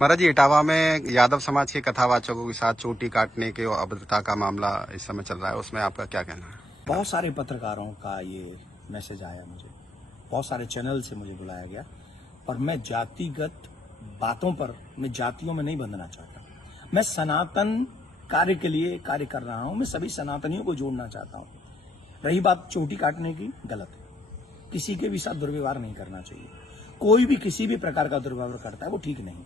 महाराज जी, इटावा में यादव समाज के कथावाचकों के साथ चोटी काटने के अभद्रता का मामला इस समय चल रहा है, उसमें आपका क्या कहना है? बहुत सारे पत्रकारों का ये मैसेज आया मुझे, बहुत सारे चैनल से मुझे बुलाया गया, और मैं जातिगत बातों पर, मैं जातियों में नहीं बंधना चाहता। मैं सनातन कार्य के लिए कार्य कर रहा हूं, मैं सभी सनातनियों को जोड़ना चाहता हूं। रही बात चोटी काटने की, गलत है। किसी के भी साथ दुर्व्यवहार नहीं करना चाहिए। कोई भी किसी भी प्रकार का दुर्व्यवहार करता है वो ठीक नहीं।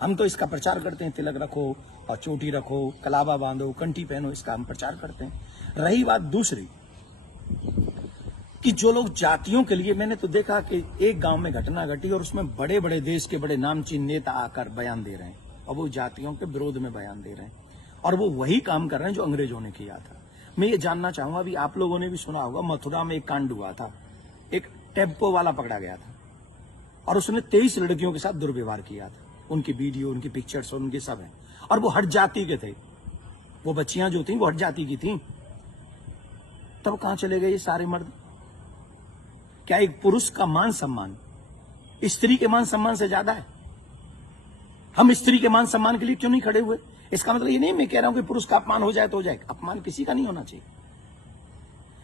हम तो इसका प्रचार करते हैं, तिलक रखो और चोटी रखो, कलावा बांधो, कंठी पहनो, इसका हम प्रचार करते हैं। रही बात दूसरी कि जो लोग जातियों के लिए, मैंने तो देखा कि एक गांव में घटना घटी और उसमें बड़े बड़े देश के बड़े नामचीन नेता आकर बयान दे रहे हैं और वो जातियों के विरोध में बयान दे रहे हैं, और वो वही काम कर रहे हैं जो अंग्रेजों ने किया था। मैं ये जानना चाहूंगा, अभी आप लोगों ने भी सुना होगा, मथुरा में एक कांड हुआ था, एक टेम्पो वाला पकड़ा गया था और उसने 23 लड़कियों के साथ दुर्व्यवहार किया था। उनकी वीडियो, उनकी पिक्चर्स और उनके सब हैं, और वो हट जाति के थे। वो बच्चियां जो थी वो हट जाति की थी। तब कहां चले गए ये सारे मर्द? क्या एक पुरुष का मान सम्मान स्त्री के मान सम्मान से ज्यादा है? हम स्त्री के मान सम्मान के लिए क्यों नहीं खड़े हुए? इसका मतलब ये नहीं मैं कह रहा हूं कि पुरुष का अपमान हो जाए तो हो जाए, अपमान किसी का नहीं होना चाहिए।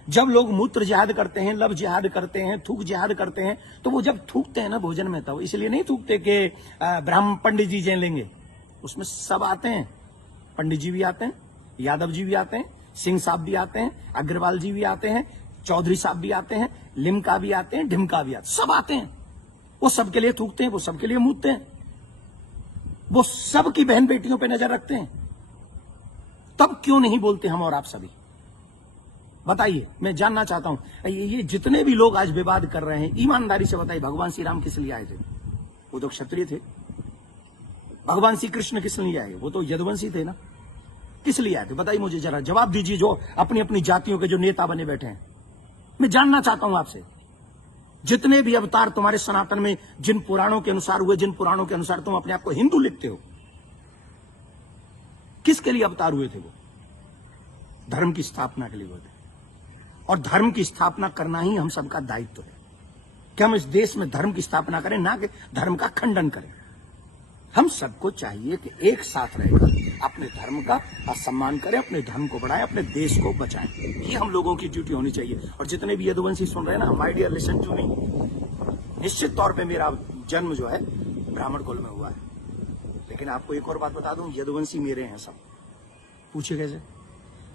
जब लोग मूत्र जिहाद करते हैं, लब जिहाद करते हैं, थूक जिहाद करते हैं, तो वो जब थूकते हैं ना भोजन में, तब इसलिए नहीं थूकते कि ब्राह्मण पंडित जी जैन लेंगे। उसमें सब आते हैं, पंडित जी भी आते हैं, यादव जी भी आते हैं, सिंह साहब भी आते हैं, अग्रवाल जी भी आते हैं, चौधरी साहब भी आते हैं, लिमका भी आते हैं, ढिमका भी आते हैं, सब आते हैं। वो सबके लिए थूकते हैं, वो सबके लिए मूतते हैं, वो सबकी बहन बेटियों पर नजर रखते हैं। तब क्यों नहीं बोलते हम और आप सभी? बताइए, मैं जानना चाहता हूं। ये जितने भी लोग आज विवाद कर रहे हैं, ईमानदारी से बताइए, भगवान श्री राम किस लिए आए थे? वो तो क्षत्रिय थे। भगवान श्री कृष्ण किस लिए आए? वो तो यदुवंशी थे ना। किस लिए आए थे? बताइए मुझे, जरा जवाब दीजिए, जो अपनी अपनी जातियों के जो नेता बने बैठे हैं। मैं जानना चाहता हूं आपसे, जितने भी अवतार तुम्हारे सनातन में जिन पुराणों के अनुसार हुए, जिन पुराणों के अनुसार तुम अपने आप को हिंदू लिखते हो, किसके लिए अवतार हुए थे? वो धर्म की स्थापना के लिए हुए थे, और धर्म की स्थापना करना ही हम सबका दायित्व है कि हम इस देश में धर्म की स्थापना करें, ना कि धर्म का खंडन करें। हम सबको चाहिए कि एक साथ रहकर अपने धर्म का सम्मान करें, अपने धर्म को बढ़ाएं, अपने देश को बचाएं। ये हम लोगों की ड्यूटी होनी चाहिए। और जितने भी यदुवंशी सुन रहे हैं ना, my dear listen to me, निश्चित तौर पे मेरा जन्म जो है ब्राह्मण कुल में हुआ है, लेकिन आपको एक और बात बता दूं, यदुवंशी मेरे हैं सब। पूछिए कैसे?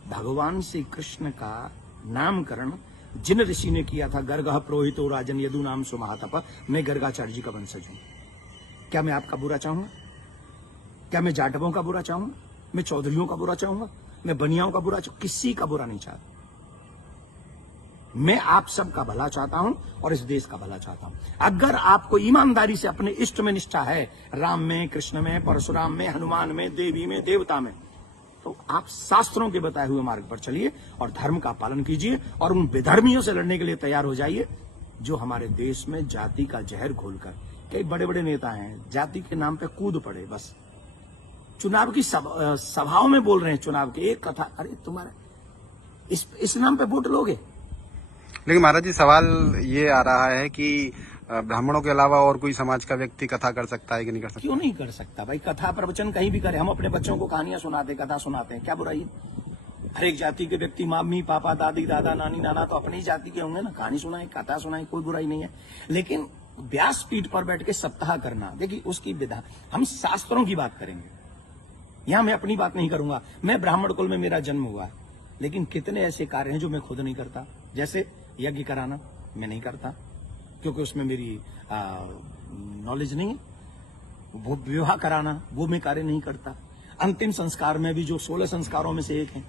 भगवान श्री कृष्ण का नामकरण जिन ऋषि ने किया था, गर्गः पुरोहितो राजन यदु नाम सुमहातप, मैं गर्गाचार्य जी का वंशज हूं। क्या मैं आपका बुरा चाहूंगा? क्या मैं जाटवों का बुरा चाहूंगा? मैं चौधरियों का बुरा चाहूंगा? मैं बनियाओं का बुरा चाहूंगा? किसी का बुरा नहीं चाहता। मैं आप सबका भला चाहता हूं और इस देश का भला चाहता हूं। अगर आपको ईमानदारी से अपने इष्ट में निष्ठा है, राम में, कृष्ण में, परशुराम में, हनुमान में, देवी में, देवता में, तो आप शास्त्रों के बताए हुए मार्ग पर चलिए और धर्म का पालन कीजिए, और उन विधर्मियों से लड़ने के लिए तैयार हो जाइए जो हमारे देश में जाति का जहर घोलकर, कई बड़े बड़े नेता हैं, जाति के नाम पे कूद पड़े, बस चुनाव की सभाओं में बोल रहे हैं, चुनाव की एक कथा, अरे तुम्हारे इस नाम पे वोट लोगे? लेकिन महाराज जी, सवाल ये आ रहा है कि ब्राह्मणों के अलावा और कोई समाज का व्यक्ति कथा कर सकता है कि नहीं कर सकता? क्यों नहीं कर सकता भाई? कथा प्रवचन कहीं भी करे। हम अपने बच्चों को कहानियां सुनाते, कथा सुनाते हैं, क्या बुराई? हर एक जाति के व्यक्ति, मम्मी पापा, दादी दादा, नानी नाना तो अपनी ही जाति के होंगे ना, कहानी सुनाए, कथा सुनाए, कोई बुराई नहीं है। लेकिन व्यासपीठ पर बैठ के सप्ताह करना, देखिए उसकी विधा, हम शास्त्रों की बात करेंगे, यहां मैं अपनी बात नहीं करूंगा। मैं ब्राह्मण कुल में मेरा जन्म हुआ है, लेकिन कितने ऐसे कार्य हैं जो मैं खुद नहीं करता। जैसे यज्ञ कराना मैं नहीं करता, क्योंकि उसमें मेरी नॉलेज नहीं है। वो विवाह कराना, वो मैं कार्य नहीं करता। अंतिम संस्कार में भी जो 16 संस्कारों में से एक है,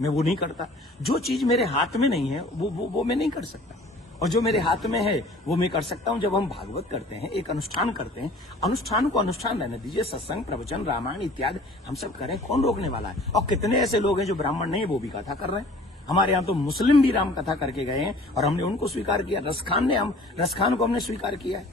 मैं वो नहीं करता। जो चीज मेरे हाथ में नहीं है वो मैं नहीं कर सकता, और जो मेरे हाथ में है वो मैं कर सकता हूं। जब हम भागवत करते हैं, एक अनुष्ठान करते हैं, अनुष्ठान को अनुष्ठान रहने दीजिए। सत्संग, प्रवचन, रामायण इत्यादि हम सब करें, कौन रोकने वाला है? और कितने ऐसे लोग हैं जो ब्राह्मण नहीं है, वो भी कथा कर रहे हैं। हमारे यहाँ तो मुस्लिम भी राम कथा करके गए हैं और हमने उनको स्वीकार किया। रसखान को हमने स्वीकार किया है,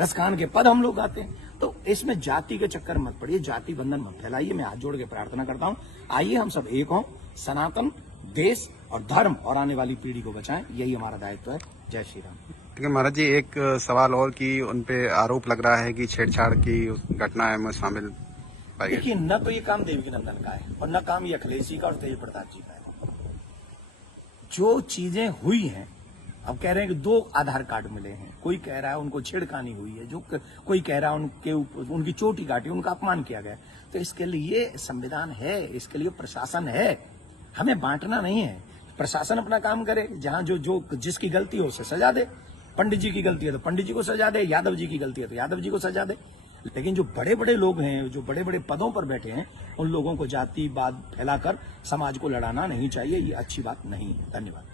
रसखान के पद हम लोग गाते हैं। तो इसमें जाति के चक्कर मत पड़िए, जाति बंधन मत फैलाइए। मैं हाथ जोड़ के प्रार्थना करता हूं, आइए हम सब एक हों, सनातन, देश और धर्म और आने वाली पीढ़ी को बचाएं। यही हमारा दायित्व है। जय श्री राम। लेकिन महाराज जी एक सवाल और कि उनपे आरोप लग रहा है कि छेड़छाड़ की उस घटना में शामिल पाई गई। देखिए, न तो ये काम देवकी नंदन का है और न काम ये अखिलेश जी का और तेज प्रताप जी का है। जो चीजें हुई हैं, अब कह रहे हैं कि 2 आधार कार्ड मिले हैं, कोई कह रहा है उनको छेड़खानी हुई है, कोई कह रहा है उनकी चोटी काटी, उनका अपमान किया गया। तो इसके लिए संविधान है, इसके लिए प्रशासन है, हमें बांटना नहीं है। प्रशासन अपना काम करे, जहां जो जिसकी गलती हो उसे सजा दे। पंडित जी की गलती है तो पंडित जी को सजा दे, यादव जी की गलती है तो यादव जी को सजा दे। लेकिन जो बड़े बड़े लोग हैं, जो बड़े बड़े पदों पर बैठे हैं, उन लोगों को जातिवाद फैलाकर समाज को लड़ाना नहीं चाहिए। ये अच्छी बात नहीं है। धन्यवाद।